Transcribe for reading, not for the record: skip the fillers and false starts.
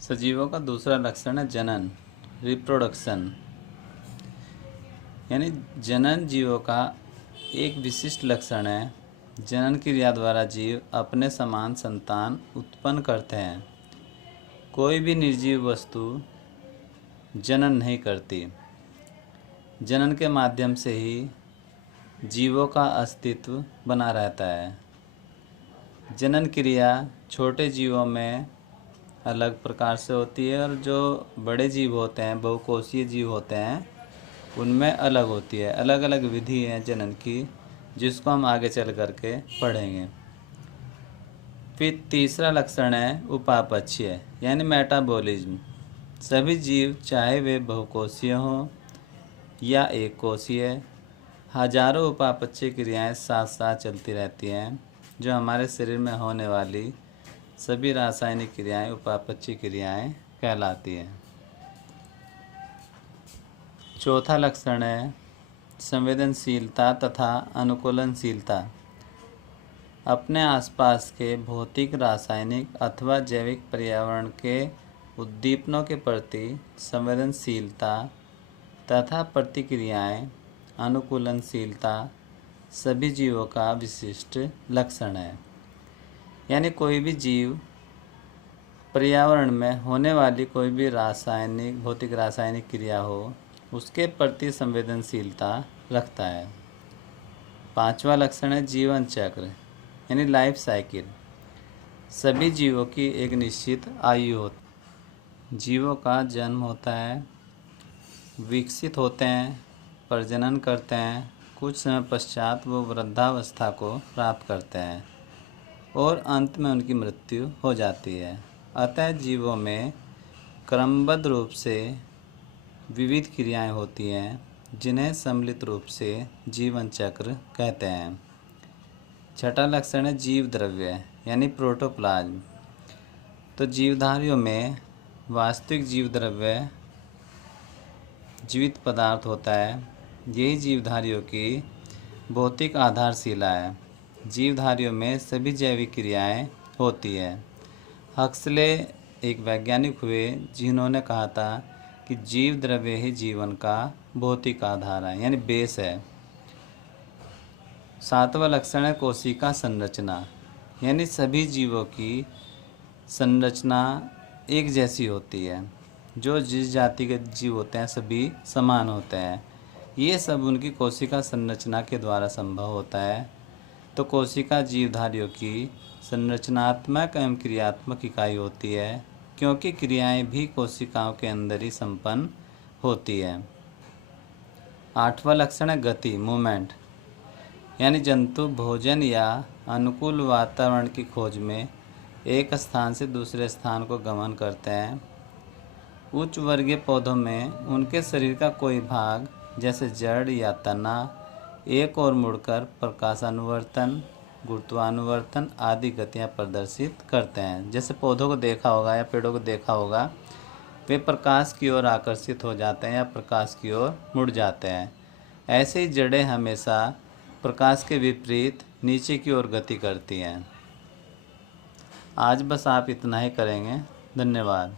सजीवों का दूसरा लक्षण है जनन, रिप्रोडक्शन। यानी जनन जीवों का एक विशिष्ट लक्षण है। जनन क्रिया द्वारा जीव अपने समान संतान उत्पन्न करते हैं। कोई भी निर्जीव वस्तु जनन नहीं करती। जनन के माध्यम से ही जीवों का अस्तित्व बना रहता है। जनन क्रिया छोटे जीवों में अलग प्रकार से होती है और जो बड़े जीव होते हैं, बहुकोषीय जीव होते हैं, उनमें अलग होती है। अलग अलग विधि है जनन की, जिसको हम आगे चल करके पढ़ेंगे। फिर तीसरा लक्षण है उपापचय यानी मेटाबॉलिज्म। सभी जीव, चाहे वे बहुकोषीय हों या एक कोषीय, हजारों उपापचय क्रियाएं साथ साथ चलती रहती हैं। जो हमारे शरीर में होने वाली सभी रासायनिक क्रियाएं उपापचय क्रियाएं कहलाती हैं। चौथा लक्षण है संवेदनशीलता तथा अनुकूलनशीलता। अपने आसपास के भौतिक, रासायनिक अथवा जैविक पर्यावरण के उद्दीपनों के प्रति संवेदनशीलता तथा प्रतिक्रियाएं, अनुकूलनशीलता सभी जीवों का विशिष्ट लक्षण है। यानी कोई भी जीव पर्यावरण में होने वाली कोई भी रासायनिक, भौतिक रासायनिक क्रिया हो, उसके प्रति संवेदनशीलता रखता है। पांचवा लक्षण है जीवन चक्र यानी लाइफ साइकिल। सभी जीवों की एक निश्चित आयु होती। जीवों का जन्म होता है, विकसित होते हैं, प्रजनन करते हैं, कुछ समय पश्चात वो वृद्धावस्था को प्राप्त करते हैं और अंत में उनकी मृत्यु हो जाती है। अतः जीवों में क्रमबद्ध रूप से विविध क्रियाएं होती हैं, जिन्हें सम्मिलित रूप से जीवन चक्र कहते हैं। छठा लक्षण है जीव द्रव्य यानी प्रोटोप्लाज्म। तो जीवधारियों में वास्तविक जीव द्रव्य जीवित पदार्थ होता है। यही जीवधारियों की भौतिक आधारशिला है। जीवधारियों में सभी जैविक क्रियाएं होती है। हक्सले एक वैज्ञानिक हुए जिन्होंने कहा था कि जीव द्रव्य ही जीवन का भौतिक आधार है यानी बेस है। सातवां लक्षण है कोशिका संरचना यानी सभी जीवों की संरचना एक जैसी होती है। जो जिस जाति के जीव होते हैं सभी समान होते हैं। ये सब उनकी कोशिका संरचना के द्वारा संभव होता है। तो कोशिका जीवधारियों की संरचनात्मक एवं क्रियात्मक इकाई होती है, क्योंकि क्रियाएं भी कोशिकाओं के अंदर ही संपन्न होती है। आठवां लक्षण है गति, मूवमेंट यानी जंतु भोजन या अनुकूल वातावरण की खोज में एक स्थान से दूसरे स्थान को गमन करते हैं। उच्च वर्गीय पौधों में उनके शरीर का कोई भाग जैसे जड़ या तना एक ओर मुड़कर प्रकाशानुवर्तन, गुरुत्वानुवर्तन आदि गतियाँ प्रदर्शित करते हैं। जैसे पौधों को देखा होगा या पेड़ों को देखा होगा, वे प्रकाश की ओर आकर्षित हो जाते हैं या प्रकाश की ओर मुड़ जाते हैं। ऐसे ही जड़ें हमेशा प्रकाश के विपरीत नीचे की ओर गति करती हैं। आज बस आप इतना ही करेंगे। धन्यवाद।